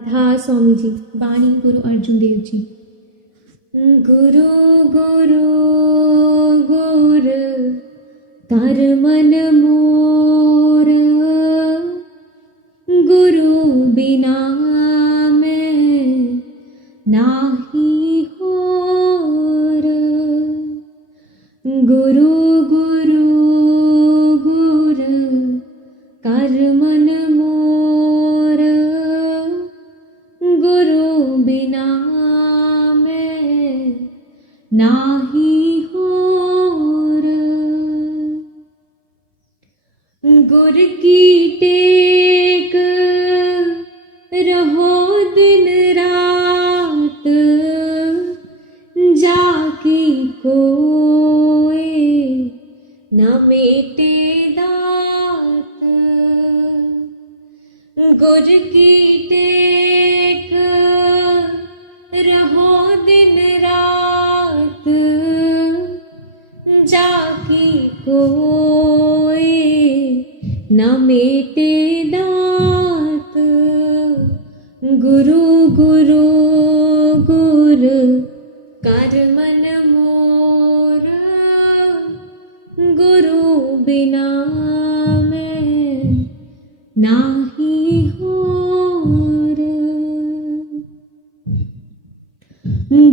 हाँ स्वामी जी। वाणी गुरु अर्जुन देव जी। गुरु गुरु गुर कर मन मोर, गुरु बिना मैं नाही होर। गुरु गुरु गुर कर मन मोर, गुरु बिना मैं नाही होर। गुर की टेक रहो दिन रात, जाकी कोय न मेटे दात। गुर की टेक रहो दिन रात, जाकी कोय न मेटे दात। गुरु गुरु गुर कर मन मोर, गुरु बिना मैं नाही होर।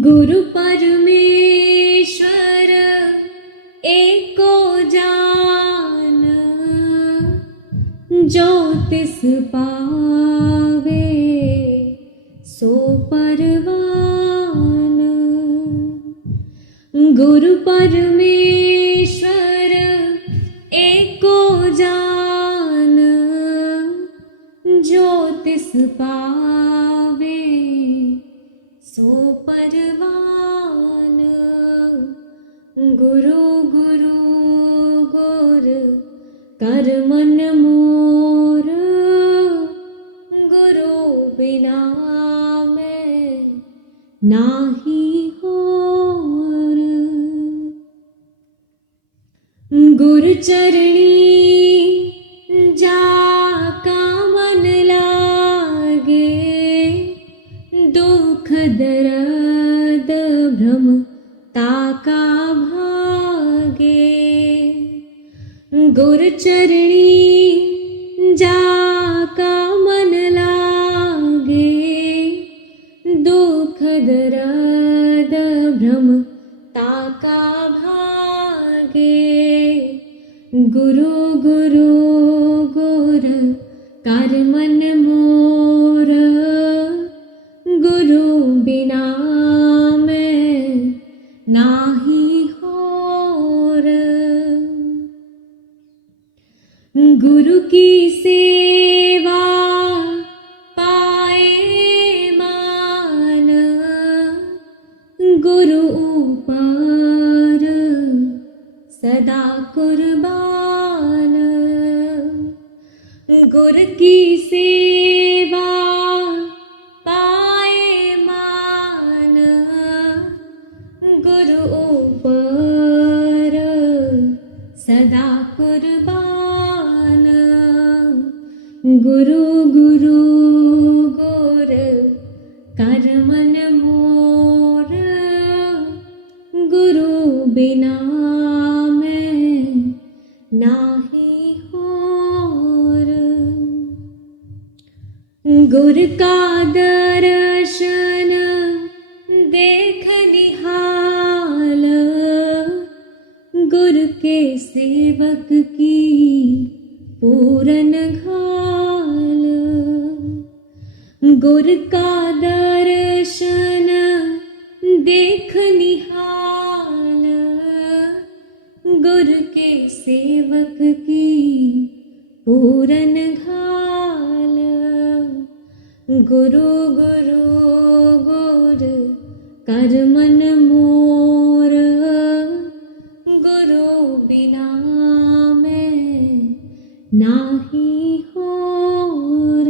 गुरु परमेश्वर एको जान, जो तिस पावे सो परवान। गुरु परमेश्वर एको जान, जो तिस पावे सो परवान। गुरु गुरु गुर कर मन मोर, गुरु बिना मैं नाही होर। गुरु चरणी जाका मन लागे, दुख दर्द भ्रम ताका भागे। गुरु चरणी जाका मन लागे, दुख दर्द भ्रम ताका भागे। गुरु गुरु गुर कर मन मोर, गुरु बिना मैं नाही होर। गुरु की सेवा पाए मान, गुरु ऊपर सदा कुर्बान। गुरु की सेवा पाए मान, गुरु ऊपर सदा कुर्बान। गुरु गुरु गुर कर मन मोर, गुरु बिना मैं नाही होर। गुर का दर्शन देख निहाल, गुर के सेवक की पूरन घाल। गुर का दर्शन देख निहाल, गुर के सेवक की पूरन घाल। गुरु गुरु गुर कर मन मोर, गुरु बिना मैं नाही होर।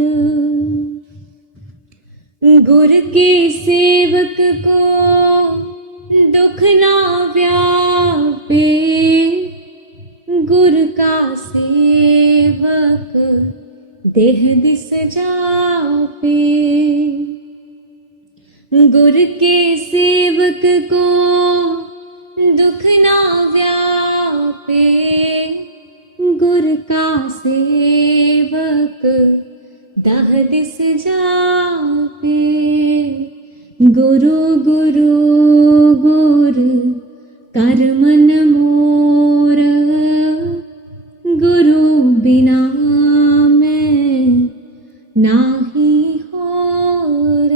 गुर के सेवक को दुख ना व्यापे, गुर का सेवक देह दिस जापे। गुर के सेवक को दुख ना व्यापे, गुर का सेवक दहदिस जापे। गुरु गुरु गुर कर मन मोर, गुरु बिना मैं नाही होर।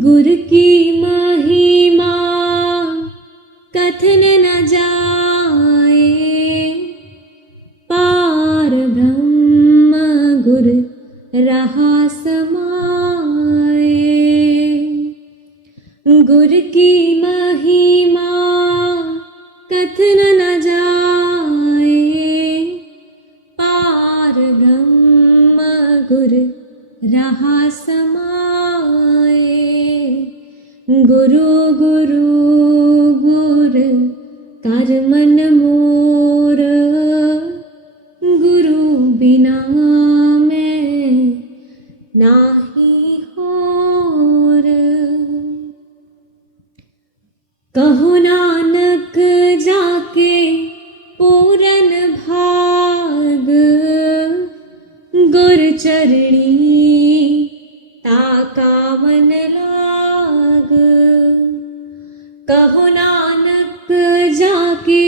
गुर की महिमा कथन न जाए, पार ब्रह्म गुर रहा समाए। गुर की महिमा कथन न जाए, पार ब्रह्म गुर रहा समाए। गुरु गुरु गुर कर मन मोर, गुरु बिना मैं नाही होर। कहो नानक जाके पूरन भाग, गुर चरणी ताका मन लाग। कहो नानक जाके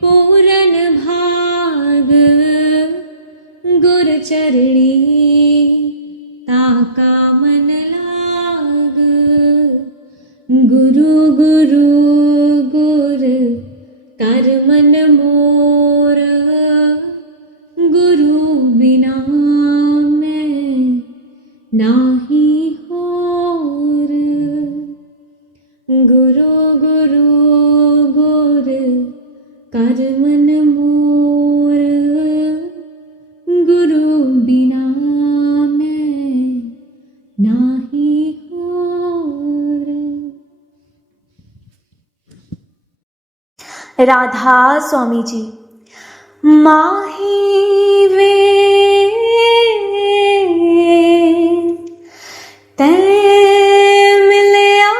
पूरन भाग, गुर चरणी ताका मन लाग। गुरु गुरु गुर कर मन मोर, गुरु बिना मैं नाही होर। गुरु गुरु गुर कर मन मोर, गुरु बिना मैं नाही होर। राधा स्वामी जी। माही वे ते मिलया,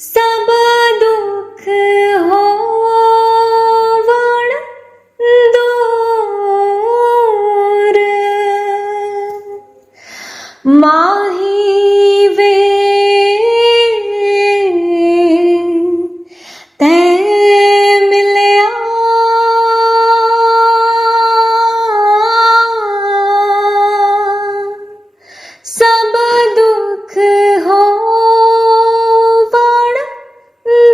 सब दुख होवण दूर। माही वे ते मिलया, सब दुख होवण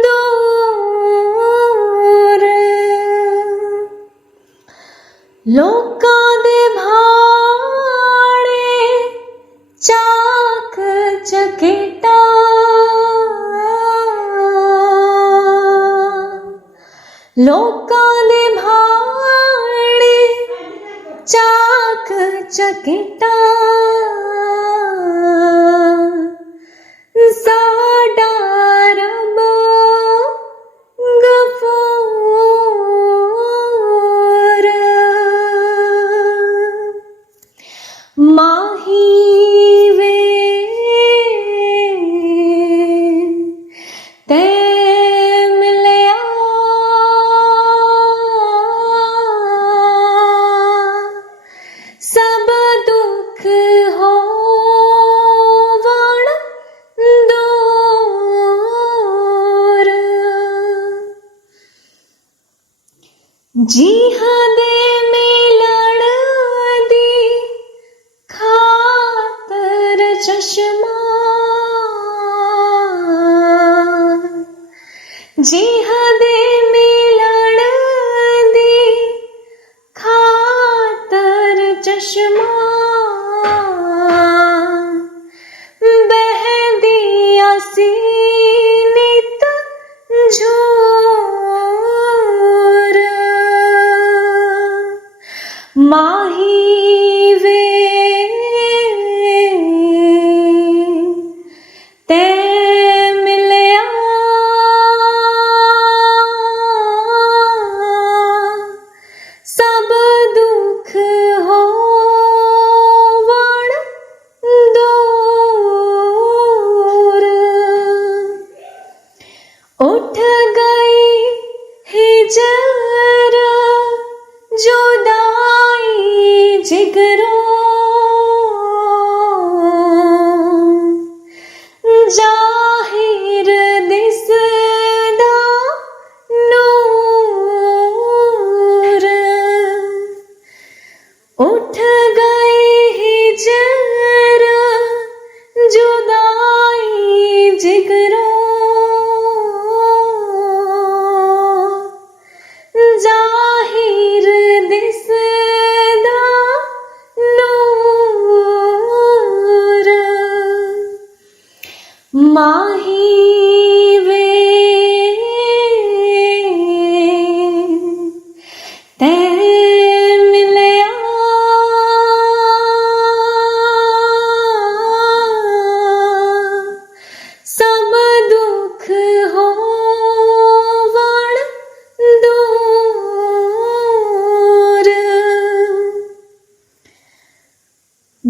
दूर। लोकां दे भाणे चाक चकेटा, लोकां दे भाणे चाक चकेटा। साडा रब गफूर। माही वे ते मिलया, सब दुख होवण दूर। जीहां दे मिलण दी खातर चश्मा, जीहां दे मिलण दी खातर चश्मा। बहदी आसी नित झूर। माही वे ते मिलया, सब दुख हो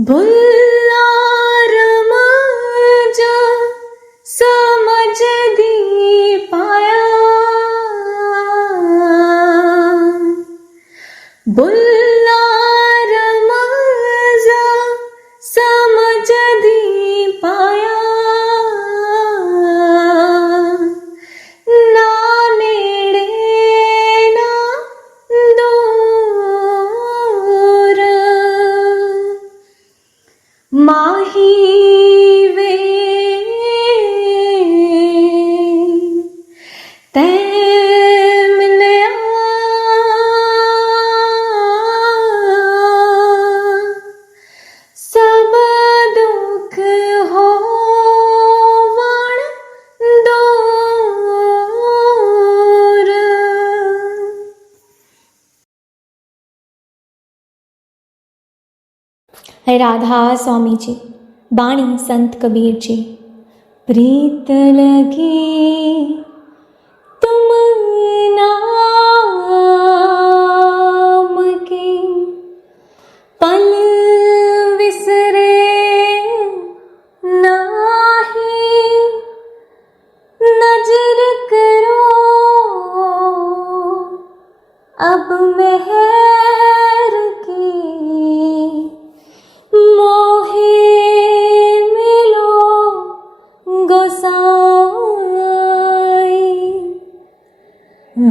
भुल्ला रमाजा समझ दी पाया, भुल्ला रमाजा समझ दी पाया, ना नेड़े ना दूर, माही वे तै मिलया, सब दुख होवण दूर। राधा स्वामी जी। बाणी संत कबीर जी। प्रीत लगी तुम नाम की, पल विसरे नाही, नजर करो अब मेहर की, मोहे मिलो गोसाई,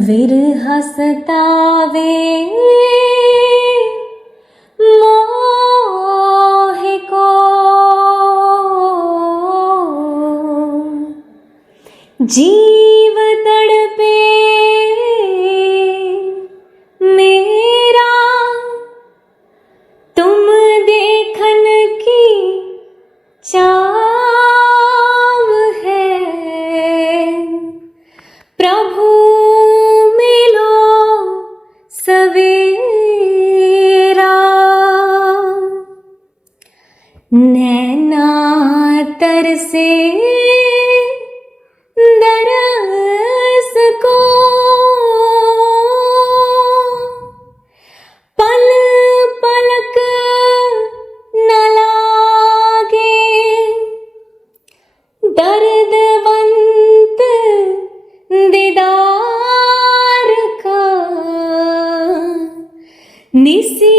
विरह सतावे मोहे को, जीव तड़पे मेरा, तुम देखन की चाव है, प्रभु मिलो सवेरा, नैना तरसे दरस को, पल पलक न लागे, दर्दवंत दीदार का, निसीवासर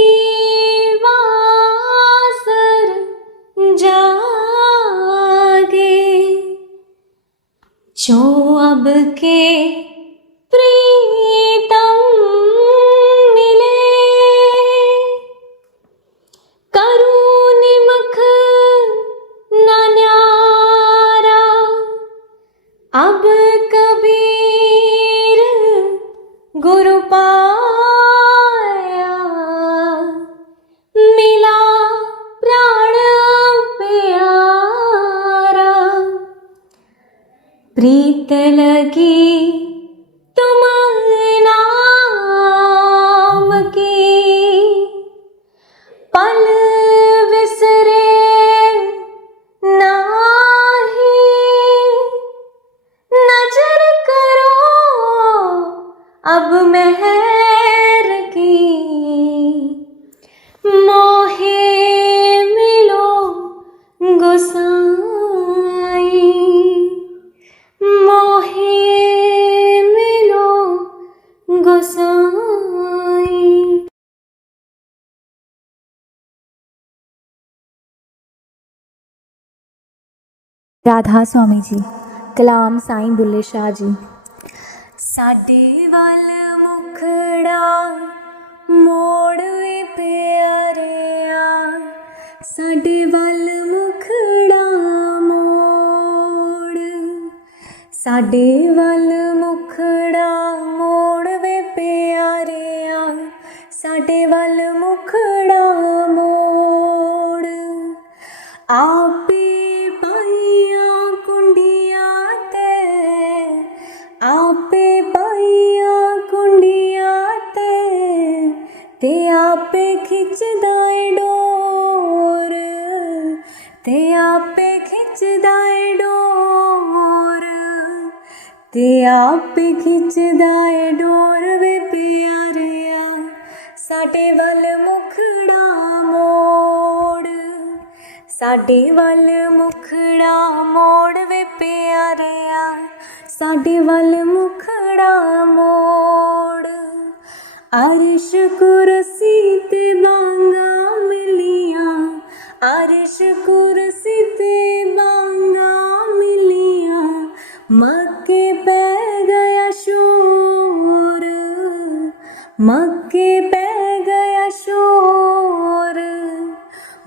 जागे, जो अब के प्रीतम मिले, करूं निमख न न्यारा, अब कबीर गुरु पाया, मिला प्राण प्यारा, प्रीत लगी तुम नाम की, पल विसरे नाही, नजर करो अब मेहर की, मोहे मिलो गोसाई, मोहे मिलो गोसाई। राधा स्वामी जी। कलाम साईं बुल्ले शाह जी। साडे वल मुखड़ा मोड़ वे प्यारिया, साडे वल मुखड़ा मोड़, साडे वल मुखड़ा मोड़ वे प्यारिया, साडे वल मुखड़ा मोड़, आपे पाइया कुंडियां आपे पाइया कुंडियां ते आपे खिचदा ए डोर, ते आपे खिचदा ए डोर, ते आपे खिचदा ए डोर वे प्यारिया, साडे वल मुखड़ा मोड़। ਸਾਡੇ ਵੱਲ ਮੁਖੜਾ ਮੋੜ ਵੇ ਪਿਆਰਿਆ, ਸਾਡੇ ਵੱਲ ਮੁਖੜਾ ਮੋੜ। ਅਰਸ਼ ਕੁਰਸੀ ਤੇ ਬਾਂਗਾ ਮਿਲੀਆਂ, ਅਰਸ਼ ਕੁਰਸੀ ਤੇ ਬਾਂਗਾ ਮਿਲੀਆਂ, ਮੱਕੇ ਪੈ ਗਿਆ ਸ਼ੋਰ, ਮੱਕੇ ਪੈ ਗਿਆ ਸ਼ੋਰ,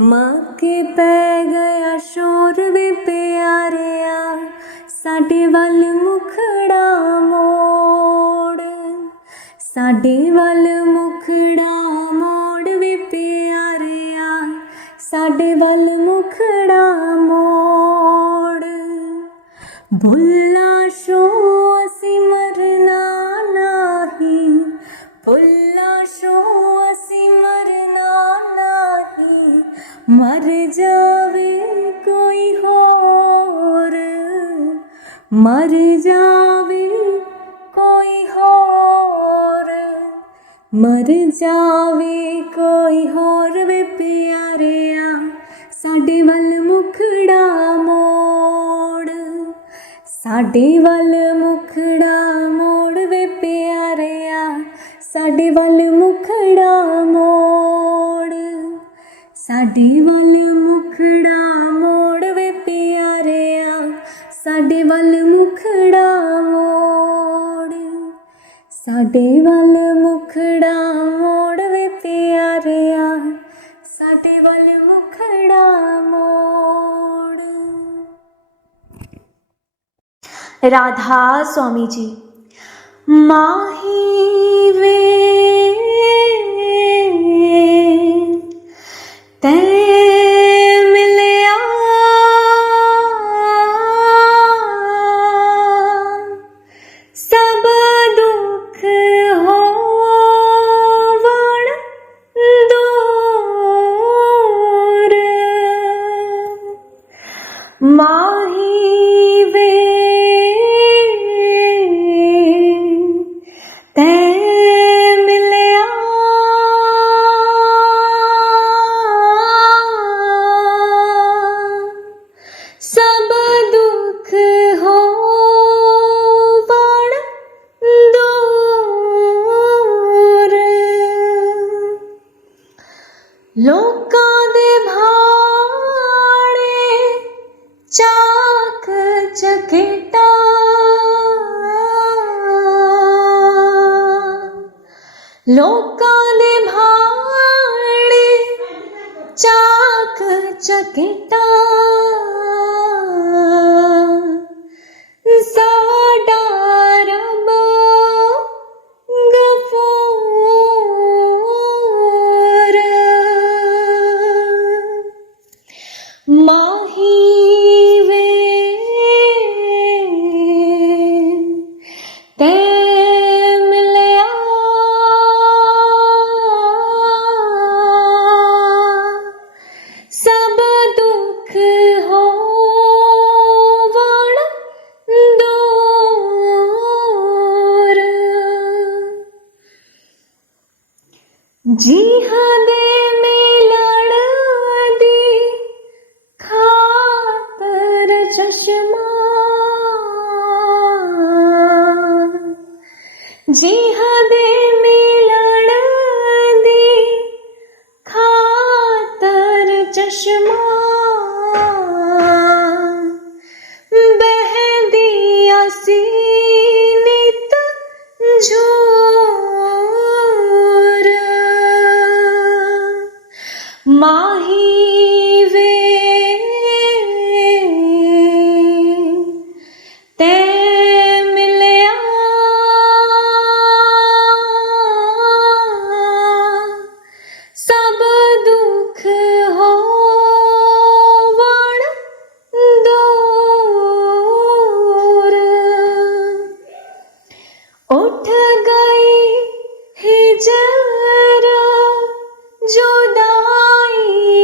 ਮੱਕੇ ਪੈ ਗਿਆ ਸ਼ੋਰ ਵੇ ਪਿਆਰਿਆ, ਸਾਡੇ ਵੱਲ ਮੁਖੜਾ ਮੋੜ, ਸਾਡੇ ਵੱਲ ਮੁਖੜਾ ਮੋੜ ਵੇ ਪਿਆਰਿਆ, ਸਾਡੇ ਵੱਲ ਮੁਖੜਾ ਮੋੜ। ਬੁੱਲਾ ਸ਼ੋ ਅਸੀਂ ਮਰਨਾ ਨਹੀਂ, ਬੁੱਲਾ ਸ਼ੋ ਅਸੀਂ ਮਰਨਾ ਨਹੀਂ, ਮਰ ਜਾਵੇ ਕੋਈ ਹੋਰ, ਮਰ ਜਾਵੇ ਕੋਈ ਹੋਰ, ਮਰ ਜਾਵੇ ਕੋਈ ਹੋਰ ਵੇ ਪਿਆਰਿਆ, ਸਾਡੇ ਵੱਲ ਮੁਖੜਾ ਮੋੜ, ਸਾਡੇ ਵੱਲ ਮੁਖੜਾ ਮੋੜ ਵੇ ਪਿਆਰਿਆ, ਸਾਡੇ ਵੱਲ ਮੁਖੜਾ ਮੋੜ, ਸਾਡੇ ਵੱਲ ਮੁਖੜਾ ਮੋੜ ਵੇ ਪਿਆਰਿਆ, ਸਾਡੇ ਵੱਲ ਮੁਖੜਾ ਮੋੜ, ਸਾਡੇ ਵੱਲ ਮੁਖੜਾ ਮੋੜ ਵੇ ਪਿਆਰਿਆ, ਸਾਡੇ ਵੱਲ ਮੁਖੜਾ ਮੋੜ। राधा स्वामी जी। माही वे ते मिलिया, सब दुख होवण दूर, माही वे ते मिलिया, सब दुख होवण दूर, लोकां दे भाणे चाक चकेटा, लोकां दे भाणे चाक चकेटा, साडा रब गफूर, माही वे ते मिलिया, सब दुख होवण दूर, जीहां दे मिलण दी खातर चश्मा, जीहां दे मिलण दी खातर चश्मा, बहदी असी नित झूर, माही वे ते मिलिया, सब दुख होवण दूर, उठ गई हिजर जुदाई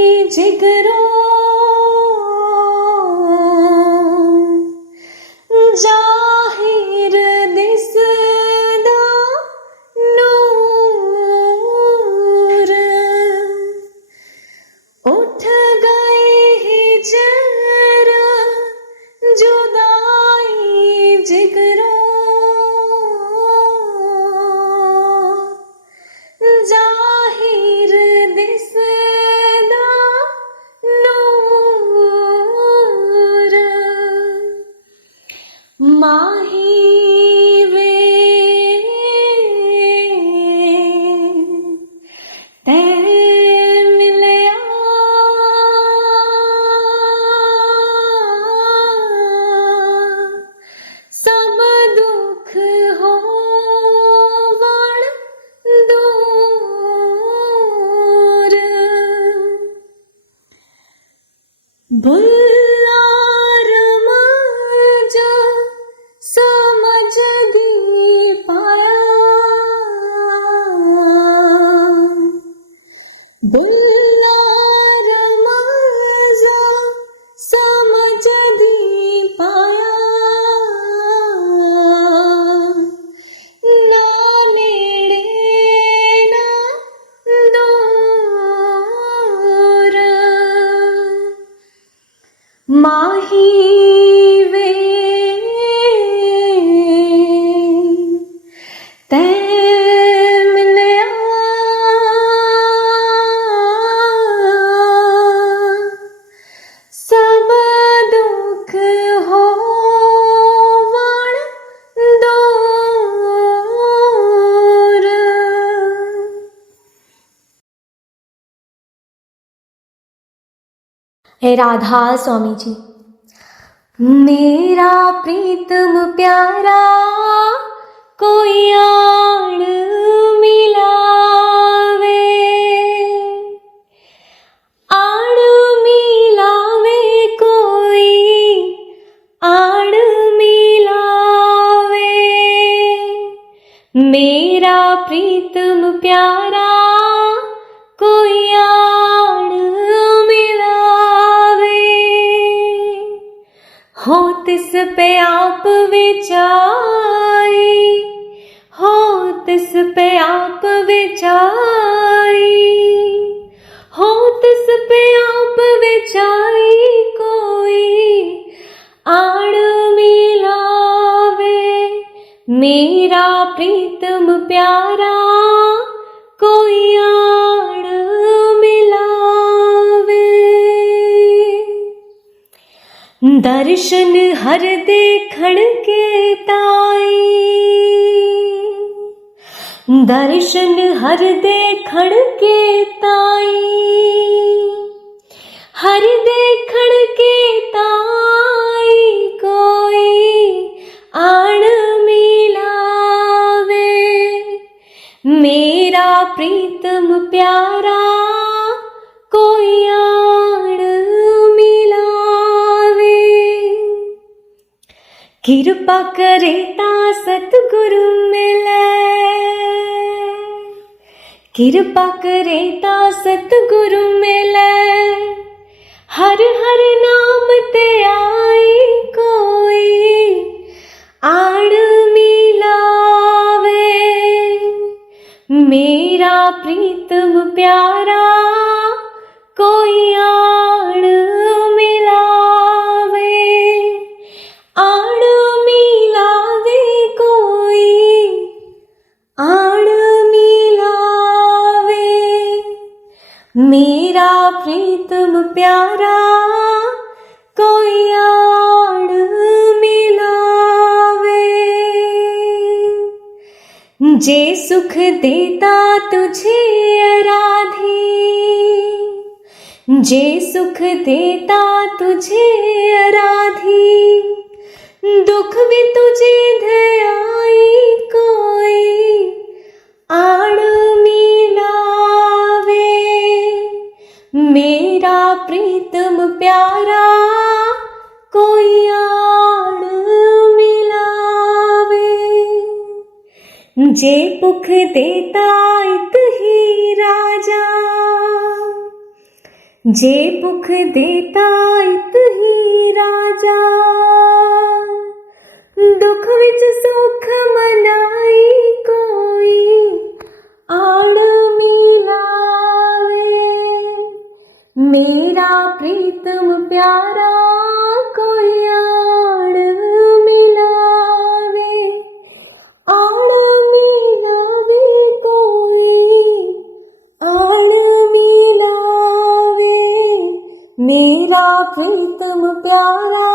तै मिलया सब दुख होवण दूर भुल्ला रमज समझ दी पाया भुल्ला रमज समझ दी पाया ना नेड़े ना दूर माही वे तै मिलया सब दुख होवण दूर। हे राधा स्वामी जी। मेरा प्रीतम प्यारा कोई आड़ मिलावे आड़ मिलावे कोई आड़ मिलावे मेरा प्रीतम प्यारा कोई आड़ मिलावे हो तिस पे आप विचाई हो तिस पे आप विचाई हो तिस पे आप विचाई कोई आड़ मिलावे मेरा प्रीतम प्यारा कोई आड़ मिलावे दर्शन हर देखण के ताई दर्शन हर देखण के ताई हर देखण के ताई कोई आण मिलावे मेरा प्रीतम प्यारा कोई आण मिलावे कृपा करे ता सतगुरु मिले कृपा करे ता सतगुरु मिले हर हर नाम ते आई कोई आड़ मिलावे मेरा प्रीतम प्यारा कोई आड़ मिलावे आड़ मिलावे कोई आड़ मिलावे मेरा प्रीतम प्यारा कोई आड़ मिलावे जे सुख देता तुझे आराधी जे सुख देता तुझे आराधी दुख भी तुझे दे आई कोई आड़ मिलावे मेरा प्रीतम प्यारा कोई आड़ मिलावे जे पुख देता इत ही राजा जे पुख देता इत ही राजा दुख विच सुख मनाई कोई आड़ मिलावे मेरा प्रीतम प्यारा कोई आड़ मिलावे कोई आड़ मिलावे मेरा प्रीतम प्यारा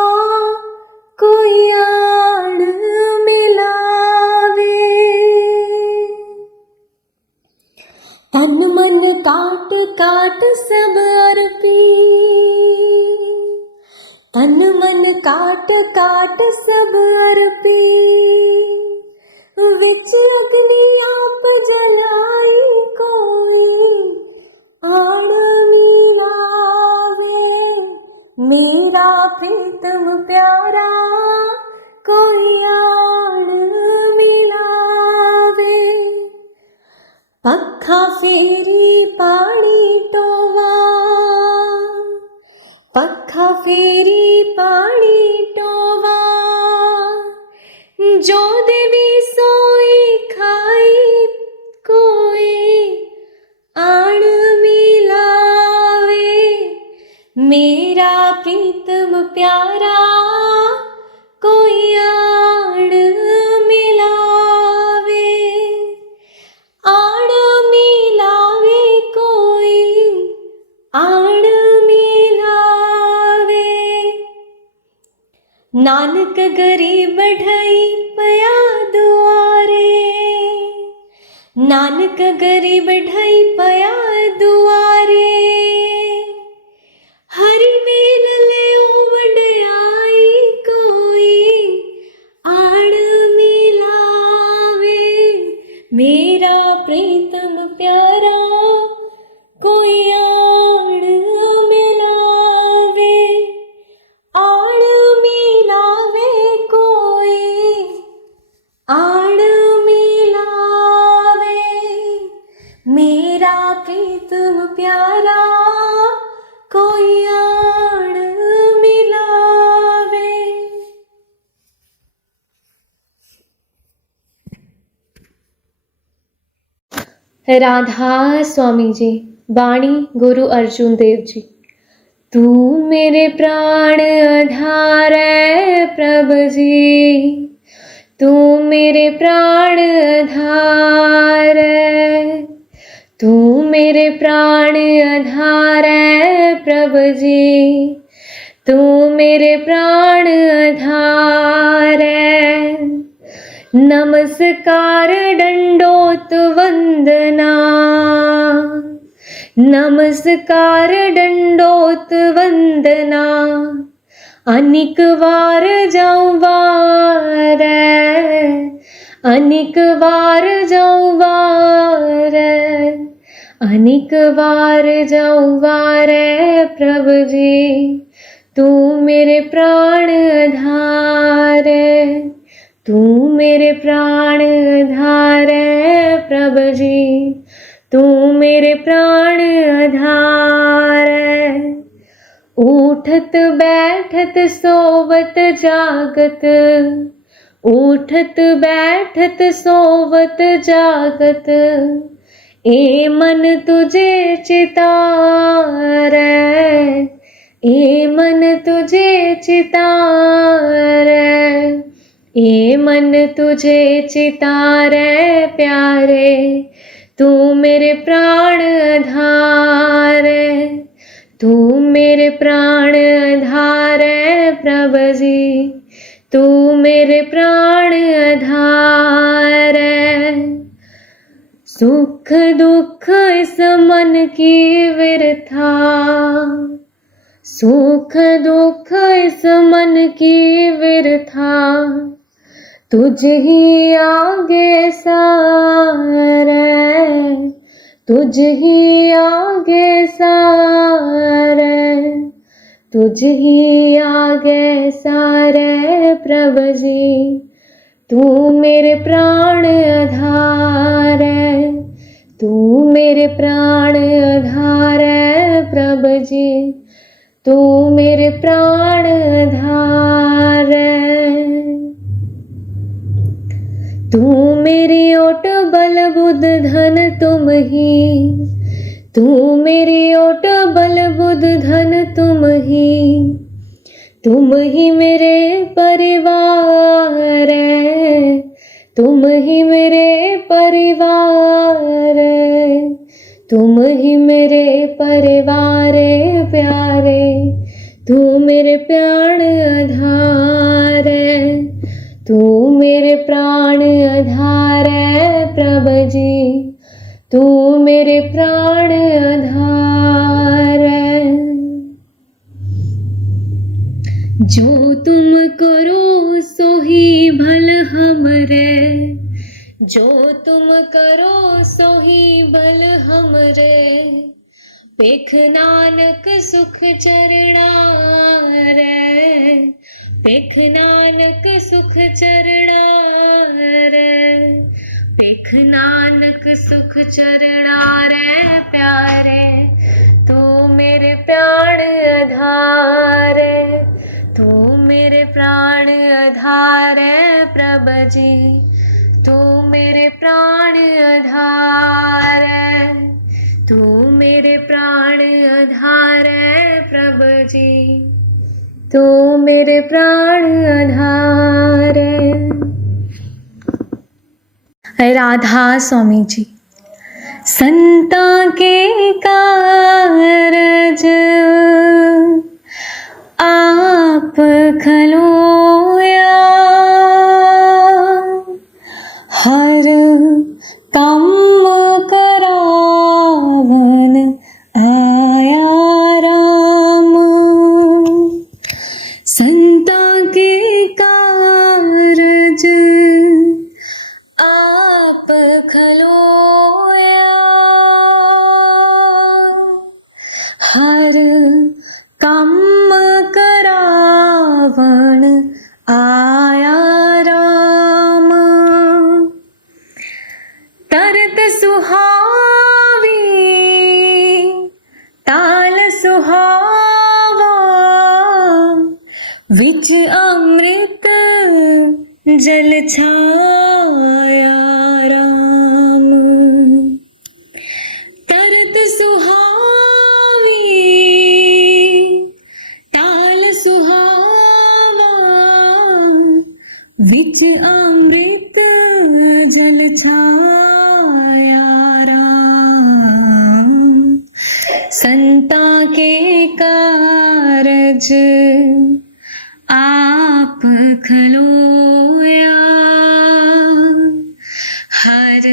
कोई आड़ मिलावे तन मन काट काट सब अर्पी, तन मन काट काट सब अर्पी, विच अग्नि आप जलाई कोई आड़ मिलावे, मेरा प्रीतम प्यारा कोई आड़ मिलावे। पक्खा फेरी पानी टोवा, पक्खा फेरी पानी टोवा, जो देवी सोई खाई कोई आड़ मिलावे, मेरा प्रीतम प्यारा कोई आड़ मिलावे, आड़ मिलावे कोई आड़ मिलावे। नानक गरीब ढई पया दुआरे, नानक गरीब ढई पया दुआरे, हरि मेल ले वडयाई कोई आड़ मिलावे, मेरा प्रीतम प्यारा कोई आड़ मिलावे, आड़ मिलावे कोई आड़ मिलावे, मेरा प्रीतम प्यारा कोई आड़ मिलावे। राधा स्वामी जी। बाणी गुरु अर्जुन देव जी। तू मेरे प्राण आधार है प्रभु जी, तू मेरे प्राण आधार है, तू मेरे प्राण आधार है प्रभु जी, तू मेरे प्राण आधार है। नमस्कार दंडोत वंदना, नमस्कार दंडोत वंदना, अनिक वार जाऊं वार, अनिक वार जाऊं वार, अनिक वार जाऊं वार प्रभु जी, तू मेरे प्राण आधार, तू मेरे प्राण आधार प्रभु जी, तू मेरे प्राण आधार। उठत बैठत सोवत जागत, उठत बैठत सोवत जागत, ए मन तुझे चितार, ए मन तुझे चितार, ए मन तुझे चितार प्यारे, तू मेरे प्राण आधार, तू मेरे प्राण आधार प्रभु जी, तू मेरे प्राण आधार। सुख दुख इस मन की विरथा, सुख दुख इस मन की विरथा, तुझ ही आगे सारे, तुझ ही आगे सारे, तुझ ही आगे सारे प्रभु जी, तू मेरे प्राण आधार, तू मेरे प्राण आधार प्रभु जी, तू मेरे प्राण आधार। तू मेरी ओट बल बुध धन तुम ही, तू मेरी ओट बल बुध धन तुम ही मेरे परिवार, तुम ही मेरे परिवार, तुम ही मेरे परिवार प्यारे, तू मेरे प्राण आधार, तू मेरे प्राण आधार प्रभु जी, तू मेरे प्राण आधार है। जो तुम करो सो ही भल हमरे, जो तुम करो सो ही भल हमरे, पेख नानक सुख चरणा रे, पेख नानक सुख चरणा रे, पेख नानक सुख चरणा रे प्यारे। तू मेरे प्राण आधार है, तू मेरे प्राण आधार है प्रभ जी, तू मेरे प्राण आधार है, तू मेरे प्राण आधार है प्रभ जी, तू मेरे प्राण आधार है। राधा स्वामी जी। संता के कारज आप खलोया, हर काम करावन आया राम। संता के कारज आप खलोया, हर काम करावन आया राम। तरत सुहावी ताल सुहावा, विच अमृत जल छाया राम। तरत सुहावी ताल सुहावा, विच अमृत जल छाया राम। संता के कारज आप खलोया, हर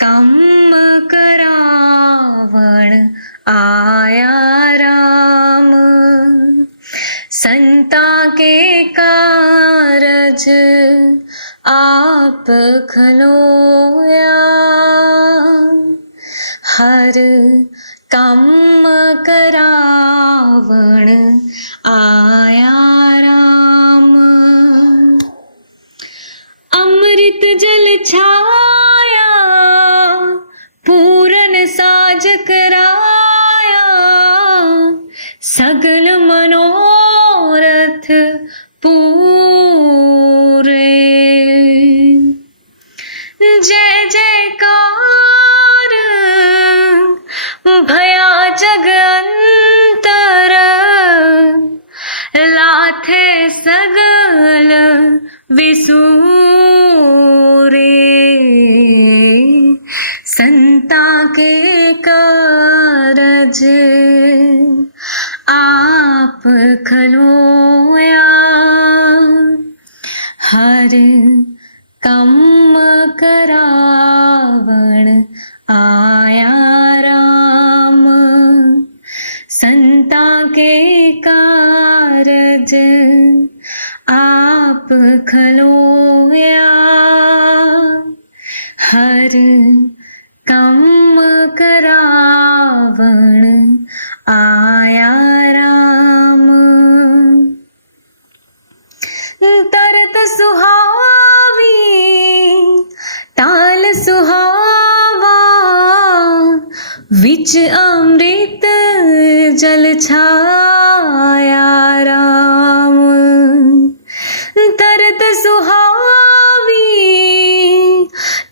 काम करावण आया राम। संता के कारज आप खलोया, हर काम करावण आया राम। अमृत जल छाया पूरन साज कराया, सगल मनोरथ पूरे। जय जयकार भया जग अंतर, लाथे सगल विसूरे। संता के कारज आप खलोया, हर काम करावण आया राम। संता के कारज आप खलोया, हर काम करावण आया राम। तरत सुहावी ताल सुहावा, विच अमृत जल छाया राम। तरत सुहावी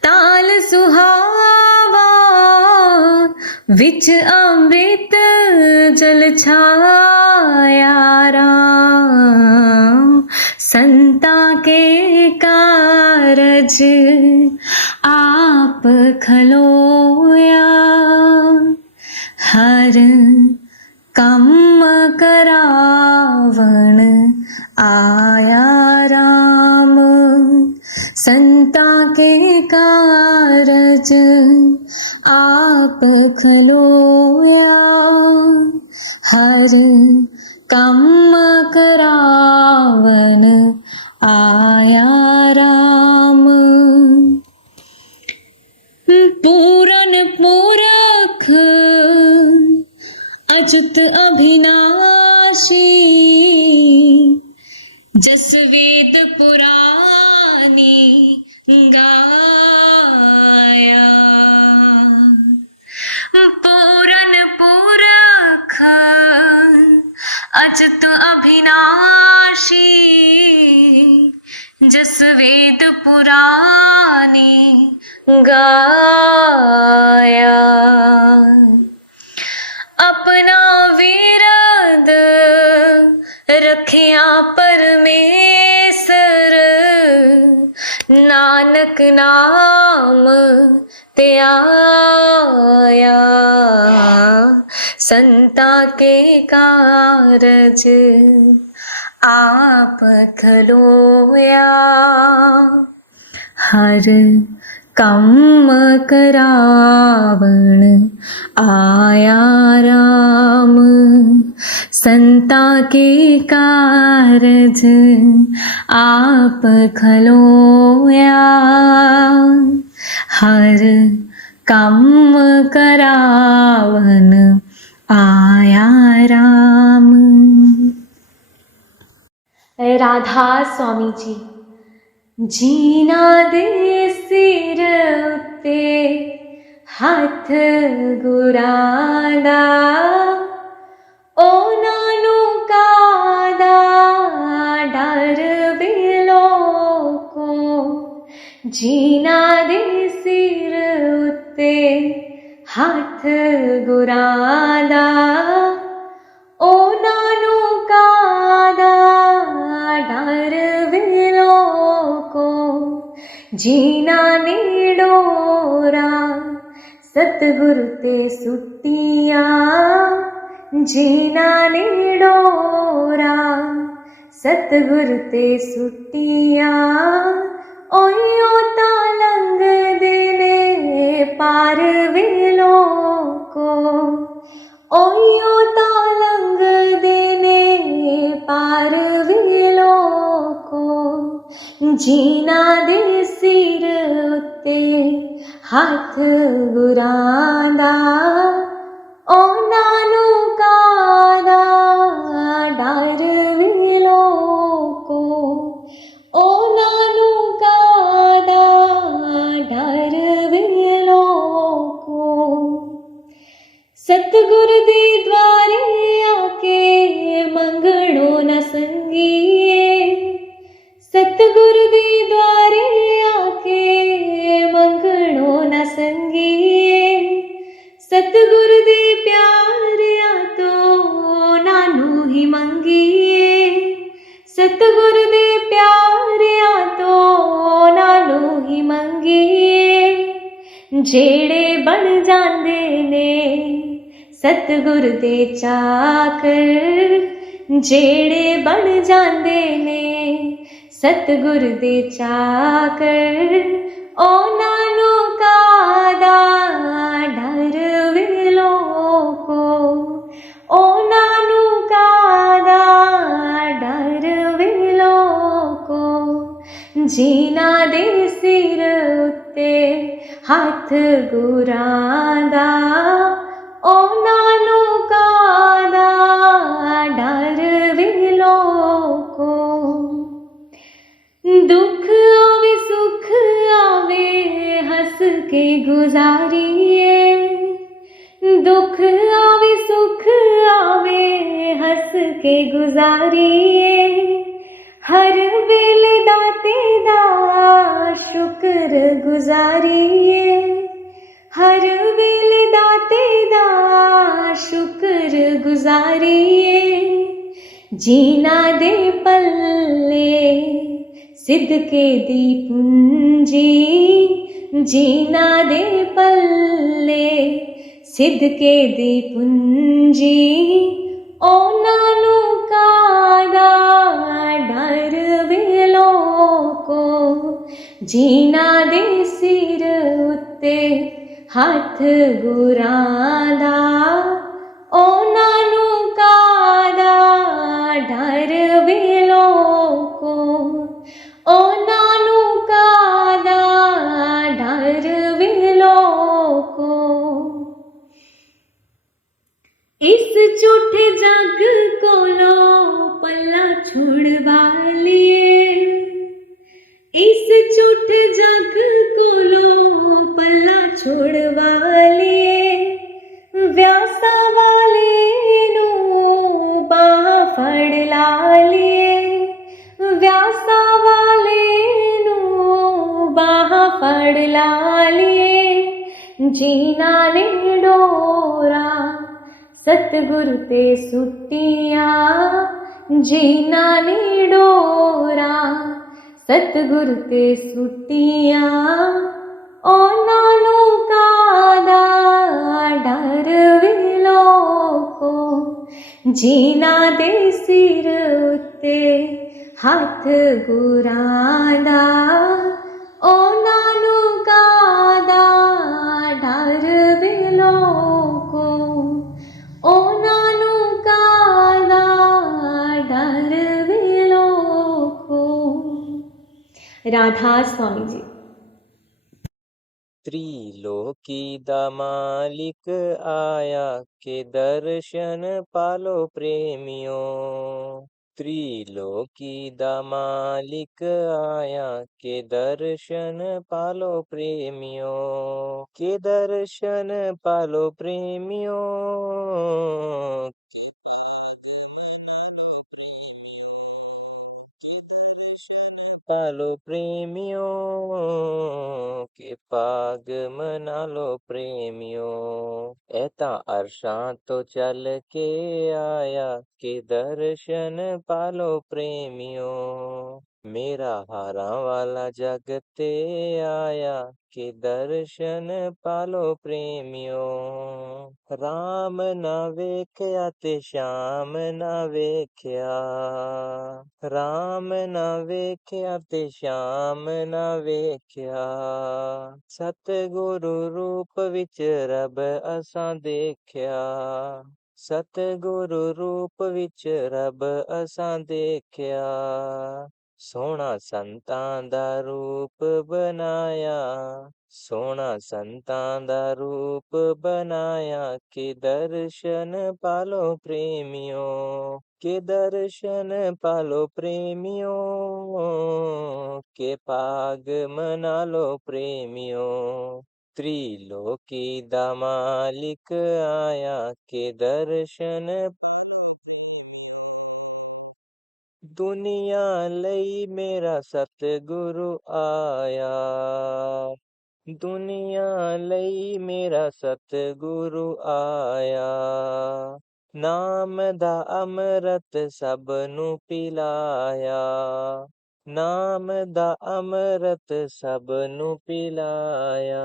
ताल सुहावा, विच अमृत जल छाया राम। संता के कारज आप खलोया, हर काम करावण आया राम। संता के कारज आप खलोया हर कम करावन आया राम। पूरन पूरख अच्युत अभिनाशी जस वेद पुरानी गाया। पूरन पूरख अच्युत अभिनाशी जस वेद पुरानी गाया। अपना विरद रखिया परमेसर नानक नाम ते आया। संता के कारज आप खलोया हर कम करावण आया राम। संता के कारज आप खलोया हर कम करावन आया राम। राधा स्वामी जी। जीना दे सिर उत्ते हथ गुरादा ओनानु कादा डर बिलो को। जीना दे सिर उत्ते हथ गुरादा ओनानु कादा डर बिलो को। जीना नीडोरा सतगुरु ते सुटिया। जीना नीडोरा सतगुरु ते सुटिया। ओयो तालंग देने पार विलो को। ओयो तालंग देने पार विलो को। जीना दे सिर उत्ते हथ गुरादा ओनानु कादा डर विलो को। ओनानु कादा डर विलो को। सतगुर दी द्वारे आके मंगणो न संगिए। सतगुर दी द्वारे आके मंगणो न संगिए। सतगुर दी प्यारिया तो नानू ही मंगिए। सतगुर दे प्यारिया तो नानू ही मंगिए। जेड़े बन जांदे ने सतगुर दे चाकर। जेड़े बन जांदे ने सतगुर दे चाकर। ओ नानू कादा डर विलो को। ओ नानू कादा डर विलो को। जीना दे सिर उत्ते हथ गुरादा ओ नानू कादा डर विलो को। दुख आवे सुख आवे हंस के गुजारिए। दुख आवे सुख आवे हंस के गुजारिए। हर वेले दाते दा शुक्र गुजारिए। हर वेले दाते दा शुक्र गुजारिए। जीना दे पल्ले सिदके दी पूंजी। जीना दे पल्ले सिदके दी पूंजी। ओ नानू कादा डर विलो को। जीना दे सिर उत्ते ਹੱਥ ਗੁਰਾਂ ਦਾ ਉਹਨਾਂ ਨੂੰ ਕਾਦਾ ਡਰ ਵੇ ਲੋਕੋ, ਉਹਨਾਂ ਨੂੰ ਕਾਦਾ ਡਰ ਵੇ ਲੋਕੋ। ਇਸ ਝੂਠੇ ਜੱਗ ਕੋਲੋਂ ਪੱਲਾ ਛੁਡਵਾ ਲਈਏ, ਇਸ ਝੂਠੇ ਜੱਗ ਕੋਲੋਂ ਪੱਲਾ ਛੁਡਵਾ ਲਈਏ। ਵਿਆਸਾਂ ਵਾਲੇ ਨੂੰ ਬਾਹ ਫੜ ਲਾ ਲਈਏ, ਵਿਆਸਾਂ ਵਾਲੇ ਨੂੰ ਬਾਹ ਫੜ ਲਾ ਲਈਏ। ਜਿਨ੍ਹਾਂ ਨੇ ਡੋਰਾ ਸਤਿਗੁਰ ਤੇ ਸੁੱਟੀਆਂ, ਜਿਨ੍ਹਾਂ ਨੇ ਡੋਰਾ ਸਤਿਗੁਰ ਤੇ ਸੁੱਟੀਆਂ, ਉਹਨਾਂ ਨੂੰ ਕਾਦਾ ਡਰ ਵੇ ਲੋਕੋ। ਜਿਨ੍ਹਾਂ ਦੇ ਸਿਰ ਉੱਤੇ ਹੱਥ ਗੁਰਾਂ ਦਾ, ਉਹਨਾਂ ਨੂੰ ਕਾਦਾ ਡਰ ਵੇ ਲੋਕੋ, ਉਹਨਾਂ ਨੂੰ ਕਾਦਾ ਡਰ ਵੇ ਲੋਕੋ। राधा स्वामी जी। त्रिलोकी दा मालिक आया के दर्शन पालो प्रेमियों। त्रिलोकी दा मालिक आया के दर्शन पालो प्रेमियों, के दर्शन पालो प्रेमियों। पालो प्रेमियों के पाग मना लो प्रेमियों। ऐता अरशां तो चल के आया के दर्शन पालो प्रेमियों। मेरा हारां वाला जगते आया के दर्शन पालो प्रेमियों। राम ना वेख्या ते श्याम ना वेख्या, राम ना वेख्या ते श्याम ना वेख्या। सतगुरु रूप विच रब असां देखया, सतगुरु रूप विच रब असां देखया। सोहना संतां दा रूप बनाया, सोहना संतां दा रूप बनाया के दर्शन पालो प्रेमियों, के दर्शन पालो प्रेमियों। के पाग मना लो प्रेमियों। त्रिलोकी दा मालिक आया के दर्शन। दुनिया लई मेरा सतगुरु आया, दुनिया लई मेरा सतगुरु आया। नाम दा अमृत सब नू पिलाया, नाम दा अमृत सब नू पिलाया।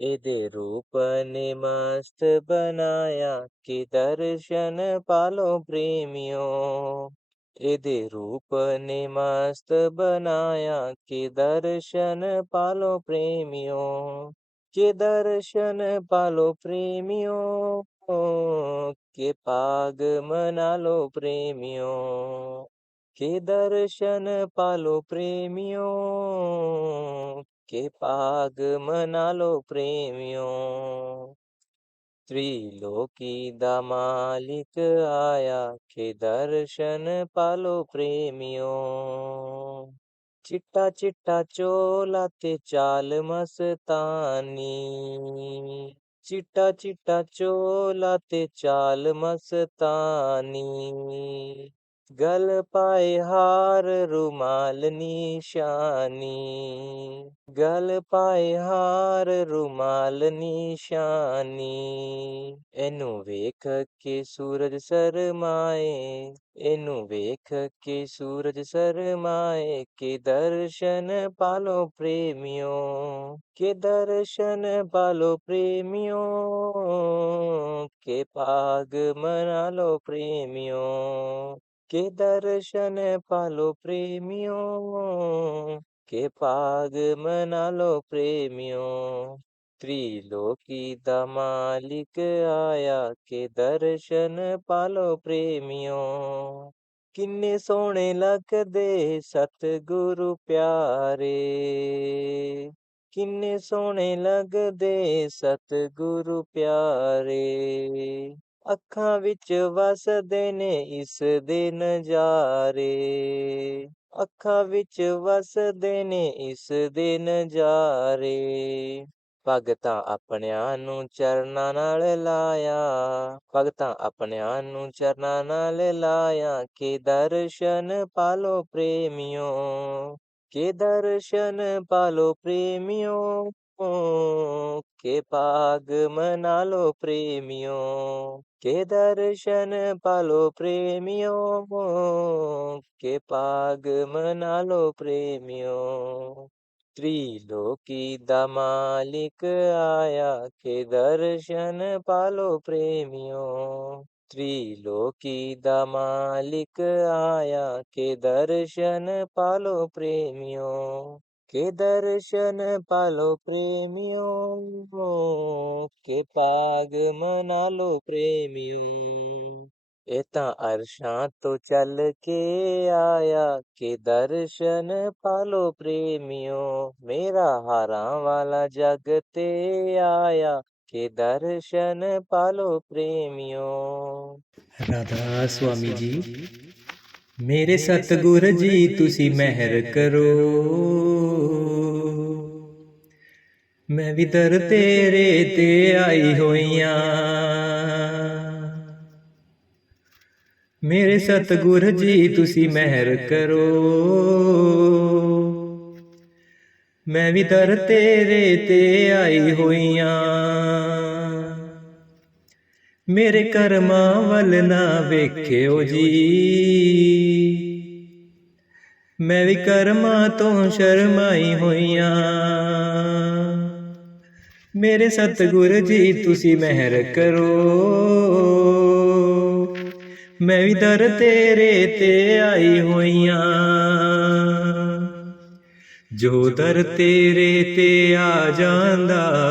एदे रूप ने मस्त बनाया के दर्शन पालो प्रेमियों। एदे रूप ने मस्त बनाया के दर्शन पालो प्रेमियों, के दर्शन पालो प्रेमियों। के पाग मना लो प्रेमियों, के दर्शन पालो प्रेमियों। के पाग मना लो प्रेमियों। त्रिलोकी दा मालिक आया के दर्शन पालो प्रेमियों। चिट्टा चिट्टा चोला ते चाल मस्तानी, चिट्टा चिट्टा चोला ते चाल मस्तानी। गल पाए हार रुमाल निशानी, गल पाए हार रुमाल निशानी। एनू वेख के सूरज शरमाए, एनू वेख के सूरज शरमाए। के दर्शन पालो प्रेमियों, के दर्शन पालो प्रेमियों। के पाग मना लो प्रेमियों, के दर्शन पालो प्रेमियों। के पाग मना लो प्रेमियों। त्रिलोकी दा मालिक आया के दर्शन पालो प्रेमियों। किन्ने सोहणे लगदे सतगुरु प्यारे, किन्ने सोहणे लगदे सतगुरु प्यारे। ਅੱਖਾਂ ਵਿੱਚ ਵਸਦੇ ਨੇ ਇਸ ਦੇ ਨਜ਼ਾਰੇ, ਅੱਖਾਂ ਵਿੱਚ ਵਸਦੇ ਨੇ ਇਸ ਦੇ ਨਜ਼ਾਰੇ। ਭਗਤਾਂ ਆਪਣਿਆਂ ਨੂੰ ਚਰਨਾਂ ਨਾਲ ਲਾਇਆ, ਭਗਤਾਂ ਆਪਣਿਆਂ ਨੂੰ ਚਰਨਾਂ ਨਾਲ ਲਾਇਆ ਕਿ ਦਰਸ਼ਨ ਪਾਲੋ ਪ੍ਰੇਮੀਓ, ਕਿ ਦਰਸ਼ਨ ਪਾਲੋ ਪ੍ਰੇਮੀਓ। के पाग मना लो प्रेमियों, के दर्शन पालो प्रेमियों, के पाग मना लो प्रेमियों। त्रिलोकी दा मालिक आया के दर्शन पालो प्रेमियों। त्रिलोकी दा मालिक आया के दर्शन पालो प्रेमियों, के दर्शन पालो प्रेमियों, के पाग मना लो प्रेमियों। ਇਹ ਤਾਂ ਅਰਸ਼ਾਂ ਤੋਂ ਚੱਲ ਕੇ ਆਇਆ ਕਿ ਦਰਸ਼ਨ ਪਾਲੋ ਪ੍ਰੇਮਿਓ। ਮੇਰਾ ਹਾਰਾਂ ਵਾਲਾ ਜਗ ਤੇ ਆਇਆ ਕਿ ਦਰਸ਼ਨ ਪਾਲੋ ਪ੍ਰੇਮਿਓ। ਰਾਧਾ ਸੁਆਮੀ ਜੀ, ਮੇਰੇ ਸਤਿਗੁਰ ਜੀ ਤੁਸੀਂ ਮਿਹਰ ਕਰੋ, ਮੈਂ ਵੀ ਦਰ ਤੇਰੇ ਤੇ ਆਈ ਹੋਈਆਂ। ਮੇਰੇ ਸਤਿਗੁਰ ਜੀ ਤੁਸੀਂ ਮਿਹਰ ਕਰੋ, ਮੈਂ ਵੀ ਦਰ ਤੇਰੇ ਤੇ ਆਈ ਹੋਈਆਂ। ਮੇਰੇ ਕਰਮਾਂ ਵੱਲ ਨਾ ਵੇਖਿਓ ਜੀ, ਮੈਂ ਵੀ ਕਰਮਾਂ ਤੋਂ ਸ਼ਰਮਾਈ ਹੋਈਆਂ। ਮੇਰੇ ਸਤਿਗੁਰ ਜੀ ਤੁਸੀਂ ਮਿਹਰ ਕਰੋ, ਮੈਂ ਵੀ ਦਰ ਤੇਰੇ ਤੇ ਆਈ ਹੋਈਆਂ। ਜੋ ਦਰ ਤੇਰੇ ਤੇ ਆ ਜਾਂਦਾ,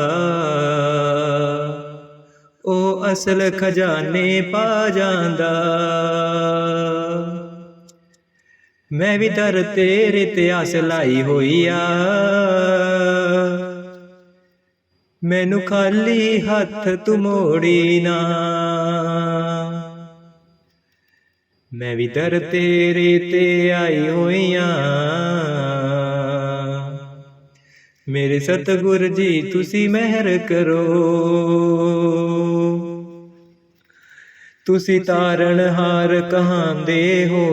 ਉਹ ਅਸਲ ਖਜ਼ਾਨੇ ਪਾ ਜਾਂਦਾ। ਮੈਂ ਵੀ ਦਰ ਤੇਰੇ ਤੇ ਆਸ ਲਾਈ ਹੋਈ ਆ, ਮੈਨੂੰ ਖਾਲੀ ਹੱਥ ਤੂੰ ਮੋੜੀ ਨਾ। ਮੈਂ ਵੀ ਦਰ ਤੇਰੇ ਤੇ ਆਈ ਹੋਈਆਂ। ਮੇਰੇ ਸਤਿਗੁਰ ਜੀ ਤੁਸੀਂ ਮਿਹਰ ਕਰੋ, ਤੁਸੀਂ ਤਾਰਨਹਾਰ ਕਹਾਂਦੇ ਹੋ,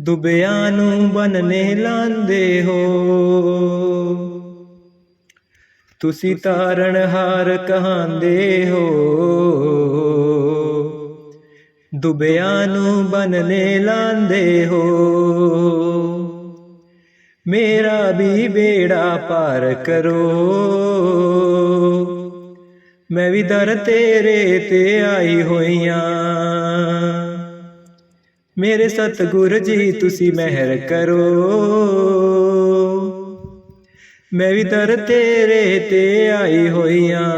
ਦੁਬਿਆਂ ਨੂੰ ਬੰਨ੍ਹਣੇ ਲਾਂਦੇ ਹੋ। ਤੁਸੀਂ ਤਾਰਨਹਾਰ ਕਹਾਂਦੇ ਹੋ, ਦੁਬਿਆਂ ਨੂੰ ਬੰਨ੍ਹਣੇ ਲਾਂਦੇ ਹੋ। ਮੇਰਾ ਵੀ ਬੇੜਾ ਪਾਰ ਕਰੋ, ਮੈਂ ਵੀ ਦਰ ਤੇਰੇ ਤੇ ਆਈ ਹੋਈਆਂ। ਮੇਰੇ ਸਤਿਗੁਰ ਜੀ ਤੁਸੀਂ ਮਿਹਰ ਕਰੋ, ਮੈਂ ਵੀ ਦਰ ਤੇਰੇ ਤੇ ਆਈ ਹੋਈਆਂ।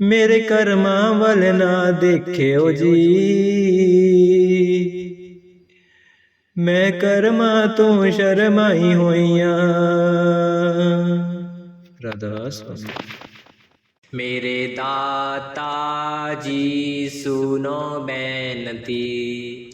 ਮੇਰੇ ਕਰਮਾਂ ਵੱਲ ਨਾ ਦੇਖਿਓ ਜੀ, ਮੈਂ ਕਰਮਾਂ ਤੋਂ ਸ਼ਰਮਾਈ ਹੋਈਆਂ। ਰਾਧਾ ਸੁਆਮੀ। ਮੇਰੇ ਦਾਤਾ ਜੀ ਸੁਨੋ ਬੇਨਤੀ,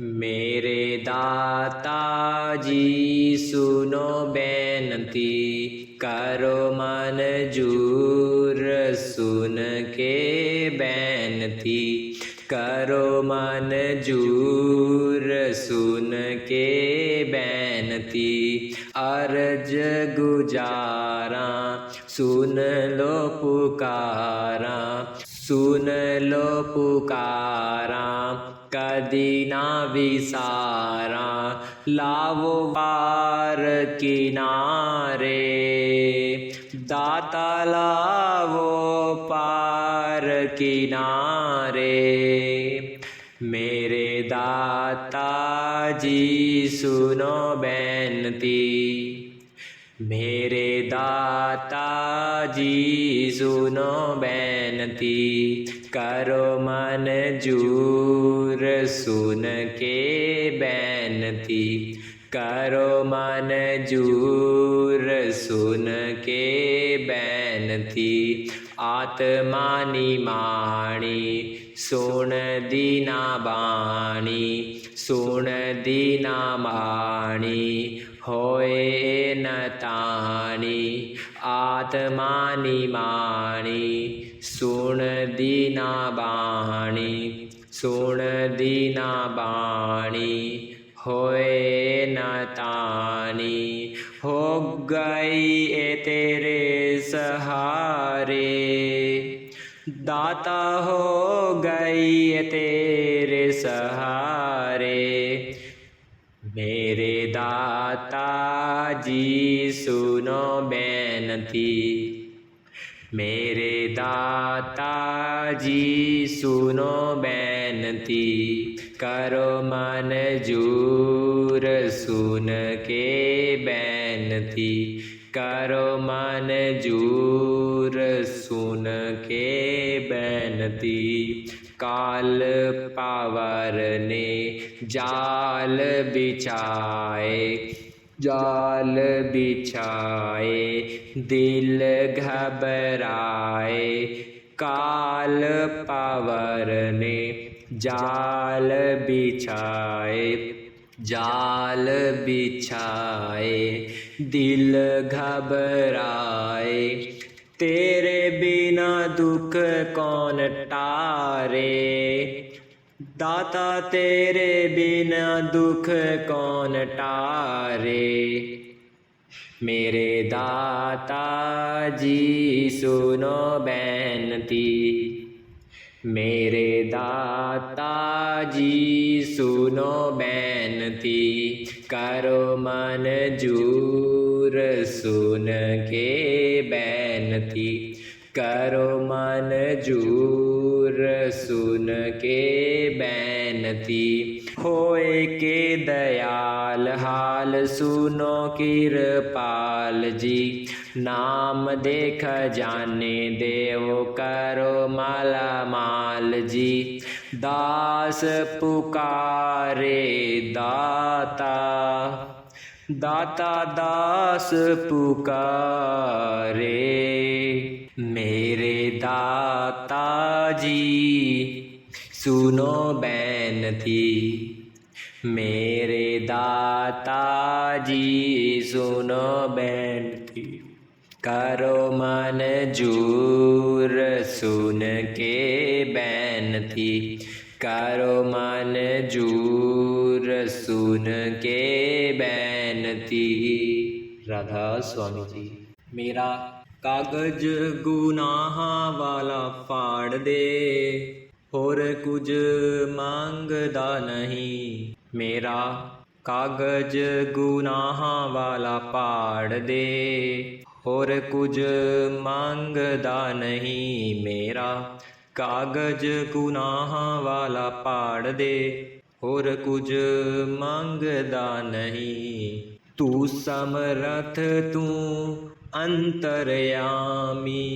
ਮੇਰੇ ਦਾਤਾ ਜੀ ਸੁਨੋ ਬੇਨਤੀ। ਕਰੋ ਮਨਜੂਰ ਸੁਨ ਕੇ ਬੇਨਤੀ, ਕਰੋ ਮਨਜੂਰ ਸੁਨ ਕੇ ਬੇਨਤੀ। ਅਰਜ ਗੁਜ਼ਾਰਾਂ ਸੁਨ ਲੋ ਪੁਕਾਰਾਂ, ਸੁਨ ਲੋ ਪੁਕਾਰਾਂ। ਕਦੀ ਨਾ ਵਿਸਾਰਾਂ ਲਾਵੋ ਪਾਰ ਕਿਨਾਰੇ, ਦਾਤਾ ਲਾਵੋ ਪਾਰ ਕਿਨਾਰੇ। ਮੇਰੇ ਦਾਤਾ ਜੀ ਸੁਨੋ ਬੇਨਤੀ। मेरे दाता जी सुनो बेनती, करो मंजूर सुन के बेनती, करो मंजूर सुन के बेनती। आत्मा निमाणी सुन दीना बाणी, सुन दीना बाणी होए न ताणी। आत्मा निमाणी सुन दीना बाणी, सुन दीना बाणी होए न ताणी। हो गई ए तेरे सहारे, दाता हो गई ए तेरे सहारे। मेरे दाता जी सुनो बेनती, मेरे दाता जी सुनो बेनती, करो मंजूर सुन के बेनती, करो मंजूर सुन के बेनती। काल पावर ने जाल बिछाए, जाल बिछाए दिल घबराए। काल पावर ने जाल बिछाए, जाल बिछाए दिल घबराए। तेरे बिना दुख कौन टारे, दाता तेरे बिना दुख कौन टारे। मेरे दाता जी सुनो बेनती, मेरे दाता जी सुनो बेनती, करो मंजूर सुन के बेनती, करो मंजूर सुन के बेनती। होए के दयाल हाल सुनो कृपाल जी, नाम देख जाने देव करो माला माल जी। दास पुकारे दाता, दाता दास पुकारे। मेरे दाता जी सुनो बेनती, मेरे दाता जी सुनो बेनती, करो मंजूर सुन के बेनती, करो मंजूर सुन के बेनती। राधा स्वामी जी। मेरा कागज गुनाहां वाला फाड़ दे, होर कुछ मांगदा नहीं। मेरा कागज गुनाहां वाला फाड़ दे, होर कुछ मांगदा नहीं। मेरा कागज गुनाहां वाला फाड़ दे, होर कुछ मांगदा नहीं। तू समर्थ तू अंतरयामी,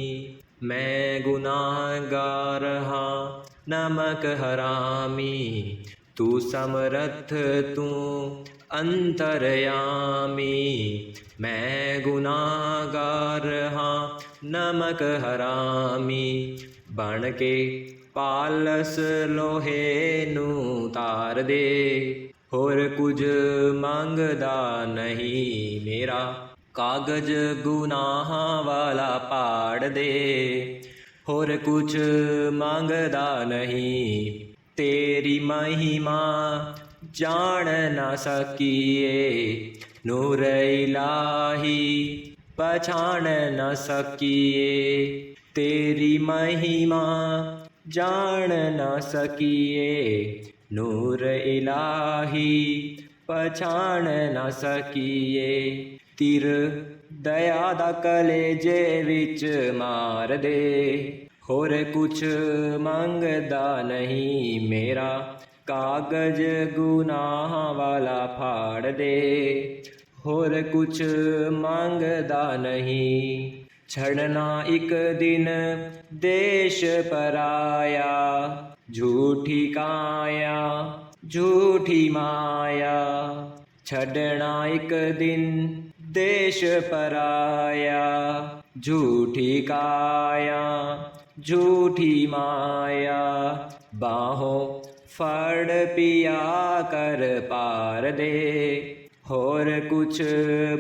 मैं गुनाहगार हाँ नमक हरामी। तू समर्थ तू अंतरयामी, मैं गुनाहगार हाँ नमक हरामी। बन के पालस लोहे नू तार दे, होर कुछ मंगदा नहीं। मेरा कागज गुनाहां वाला फाड़ दे, होर कुछ मांगदा नहीं। तेरी महिमा जान ना सकिए, नूर इलाही पहचान न सकिए। तेरी महिमा जान न सकिए, नूर इलाही पहचान न सकिए। तिर दया दा कलेजे विच मार दे, होर कुछ मंगदा नहीं। मेरा कागज गुनाह वाला फाड़ दे, होर कुछ मांगदा नहीं। छड़ना एक दिन देश पराया, झूठी काया झूठी माया। छड़ना एक दिन देश पराया, झूठी काया झूठी माया। बाहों फड़ पिया कर पार दे, होर कुछ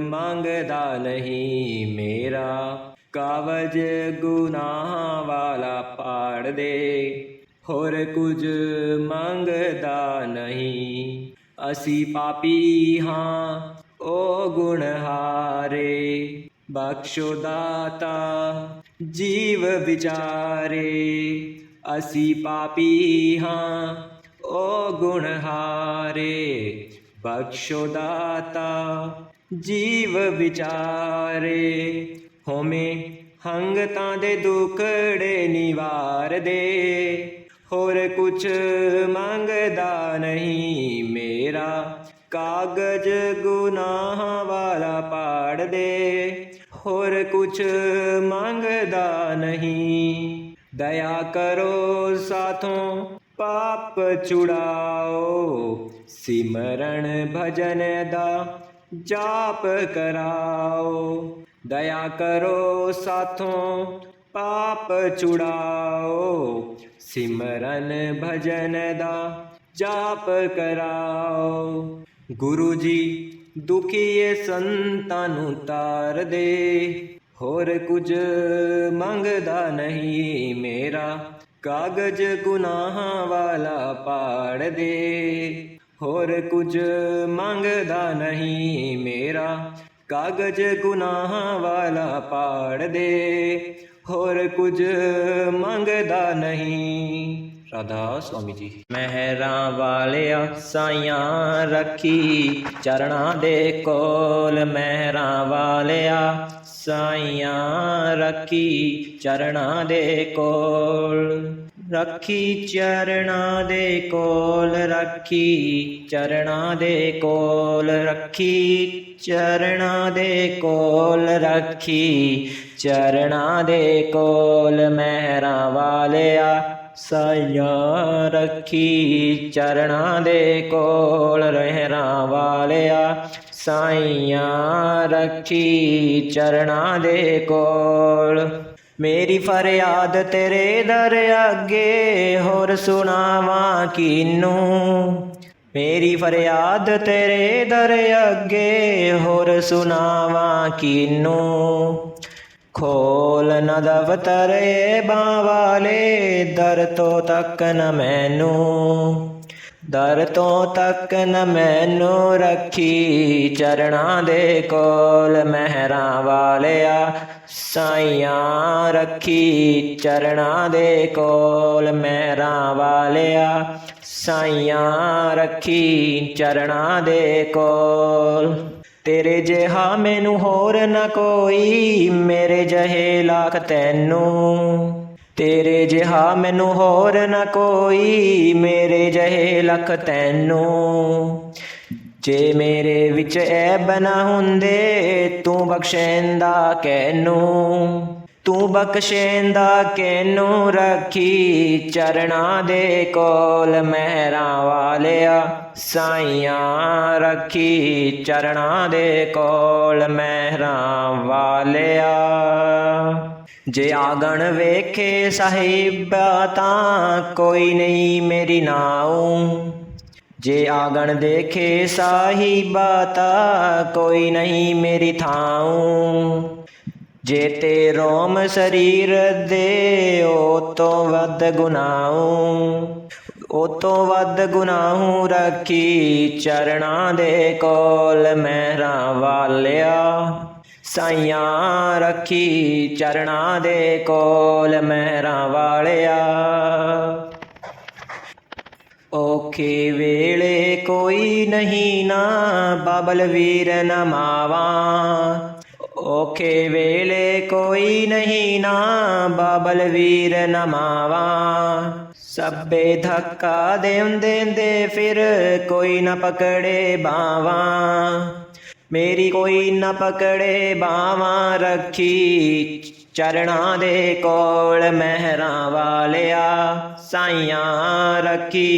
मांगदा नहीं मेरा। कावज गुनाह वाला पाड़ दे, होर कुछ मंगदा नहीं। असी पापी हाँ ओ गुणहारे, बख्शो दाता जीव विचारे। असी पापी हाँ ओ गुणहारे, बख्शो दाता जीव विचारे। होमे हंगतां दे दुखड़े निवार दे, होर कुछ मंगदा नहीं मेरा। कागज गुनाह वाला पाड़ दे, होर कुछ मंगदा नहीं। दया करो साथों पाप छुड़ाओ, सिमरन भजन दा जाप कराओ। दया करो साथों पाप छुड़ाओ, सिमरन भजन दा जाप कराओ। गुरु जी दुखिए संतां नूं तार दे, होर कुछ मंगदा नहीं मेरा। कागज गुनाह वाला पाड़ दे, होर कुछ मंगदा नहीं मेरा। कागज गुनाह वाला पाड़ दे, होर कुछ मंगदा नहीं। राधा स्वामी जी। महरां वालिया साइयां रखी, चरणां दे कोल। महरां वालिया साइयां रखी, चरणां दे कोल। रखी चरणां दे कोल, रखी चरणां दे कोल। रखी चरणां दे कोल, रखी चरणां दे कोल। महरां वालिया साइयां रखी, चरणां दे कोल। महरां वालिया साइयां रखी, चरणां दे कोल। मेरी फरियाद तेरे दर अगे, होर सुनावां किनू। मेरी फरियाद तेरे दर अगे, होर सुनावां किनू। खोल न दफ्तर बां वाले, दर तो तक न मैनू। दर तो तक न मैनू रखी, चरणां दे कोल। महरां वालिया साइयां रखी, चरणां दे कोल। महरां वालिया साइयां रखी, चरणां दे कोल। तेरे जिहा मैनू होर न कोई, मेरे जहे लाख तैनू। तेरे जिहा मैनू होर न कोई, मेरे जहे लख तैनू। जे मेरे विच ऐब न हुंदे, तू बख्शेंदा कैनू। तू बख्शेंदा कैनू रखी, चरणां दे कोल। महरां वालिया साइयां रखी, चरणां दे कोल। महरां वालिया जे आगण वेखे साहिबा तां, कोई नहीं मेरी नाऊ। जे आगण देखे साहिबा तां, कोई नहीं मेरी थाऊ। जे ते रोम शरीर दे, ओ तो वध गुनाहू। ओ तो वध गुनाहू रखी, चरणां दे कोल। महरां वालिया साइयां रखी, चरणां दे कोल। महरां वालिया औखे वेले कोई नहीं ना, बाबल वीर न मावां। औखे वेले कोई नहीं ना, बाबल वीर न मावां। सब्बे धक्का देंदे फिर, कोई न पकड़े बावां। मेरी कोई न पकड़े बावां रखी चरणां दे कोल महरां वालिया साइयां रखी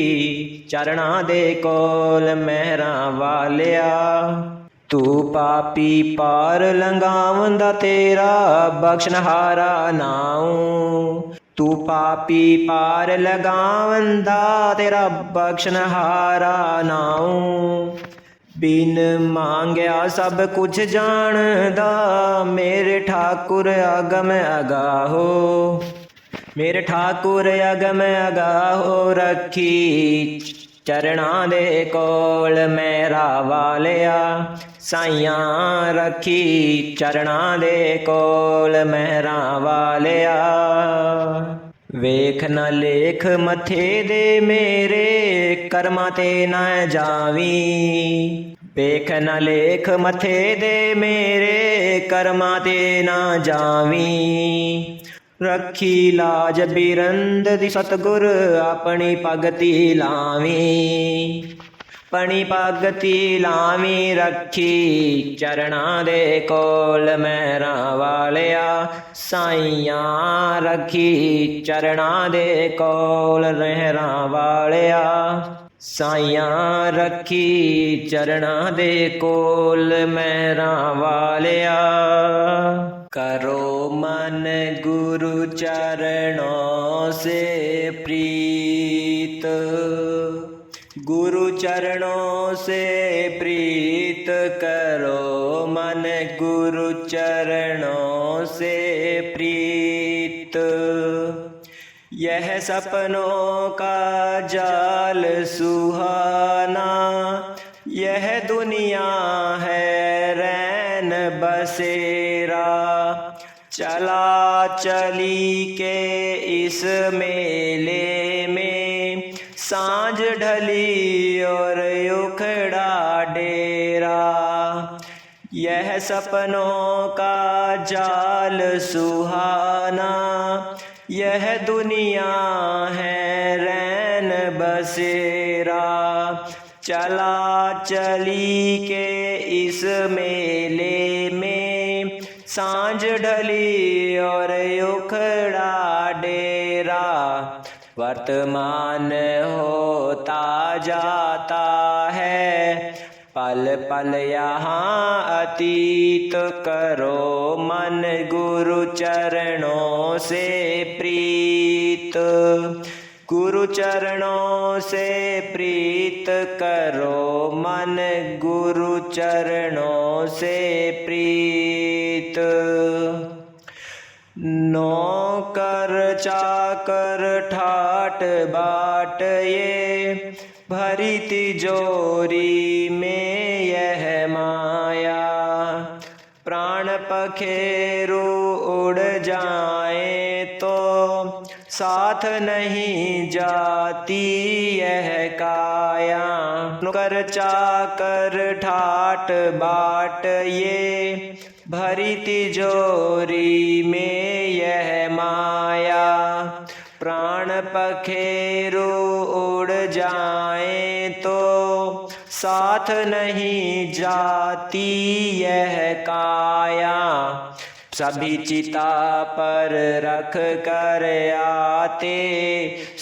चरणां दे कोल महरां वालिया तू पापी पार लंघावंदा तेरा बख्शनहारा नाऊं तू पापी पार लगावंदा तेरा बख्शनहारा नाऊं बिन मांगया सब कुछ जानदा मेरे ठाकुर अगम अगाहो मेरे ठाकुर अगम अगाहो रखी चरणां दे कोल मेरा वालिया साइयां रखी चरणां दे कोल मेरा वालिया वेख न लेख मथे दे मेरे कर्मां ते न जावी वेख न लेख मथे दे मेरे कर्मां ते न जावी रखी लाज बिरंद दी सतगुर अपनी भगती लावी अपनी भगती लावी रखी चरणां दे कोल मेरा वालिया साइयां रखी चरणां दे कोल मेरा वालिया साइयां रखी चरणां दे कोल मेरा वालिया करो मन गुरु चरणों से प्रीत गुरु चरणों से प्रीत करो मन गुरु चरणों से प्रीत यह सपनों का जाल सुहाना यह दुनिया है रैन बसेरा चला चली के इस मेले में सांझ ढली और उखड़ा डेरा यह सपनों का जाल सुहाना यह दुनिया है रैन बसेरा चला चली के इस मेले में सांझ ढली और उखड़ा डेरा वर्तमान होता जाता है पल पल यहाँ अतीत करो मन गुरु चरणों से प्रीत गुरु चरणों से प्रीत करो मन गुरु चरणों से प्रीत नौकर चाकर ठाट बाट ये भरी तिजोरी में यह माया प्राण पखेरु उड़ जाए तो साथ नहीं जाती यह काया नौकर चाकर ठाट बाट ये भरी तिजोरी में यह माया प्राण पखेरु उड़ जाए तो साथ नहीं जाती यह काया सभी चिता पर रख कर आते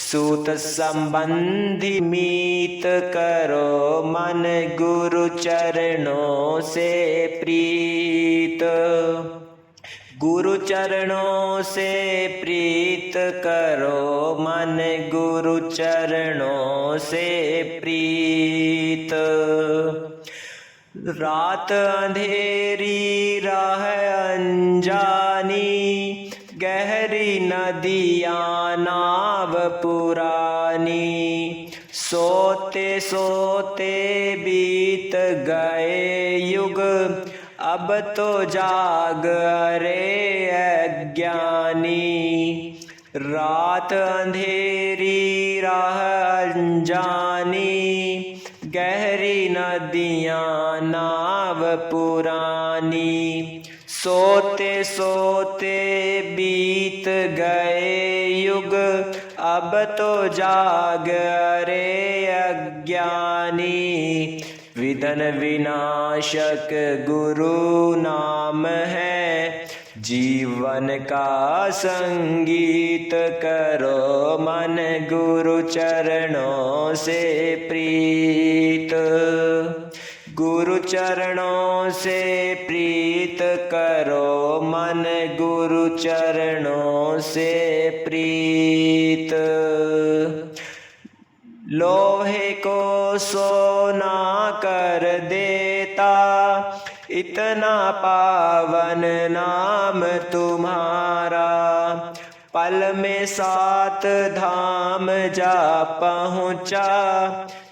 सूत संबंधी मीत करो मन गुरु चरणों से प्रीत गुरु चरणों से प्रीत करो मन गुरु चरणों से प्रीत रात अंधेरी राह अनजानी गहरी नदियाँ नाव पुरानी सोते सोते बीत गए युग अब तो जाग रे अज्ञानी रात अंधेरी राह अनजानी गहरी नदियाँ नाव पुरानी सोते सोते बीत गए युग अब तो जाग रे अज्ञानी विधन विनाशक गुरु नाम है, जीवन का संगीत करो मन गुरु चरणों से प्रीत। गुरु चरणों से प्रीत करो मन गुरु चरणों से प्रीत। लोहे को सोना कर देता, इतना पावन नाम तुम्हारा। पल में 7 धाम जा पहुँचा,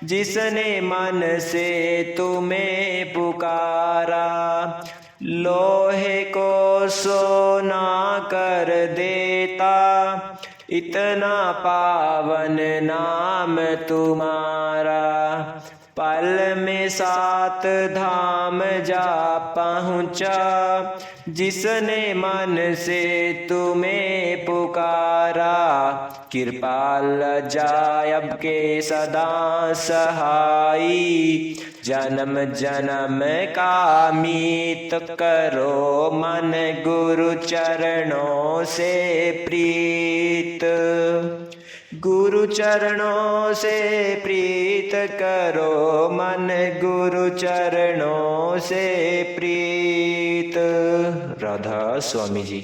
जिसने मन से तुम्हें पुकारा। लोहे को सोना कर देता, इतना पावन नाम तुम्हारा। पल में 7 धाम जा पहुँचा, जिसने मन से तुम्हें पुकारा। कृपाल जायब के सदा सहाई, जन्म जन्म का मीत करो मन गुरु चरणों से प्रीत। गुरु चरणों से प्रीत करो मन गुरु चरणों से प्रीत। राधा स्वामी जी।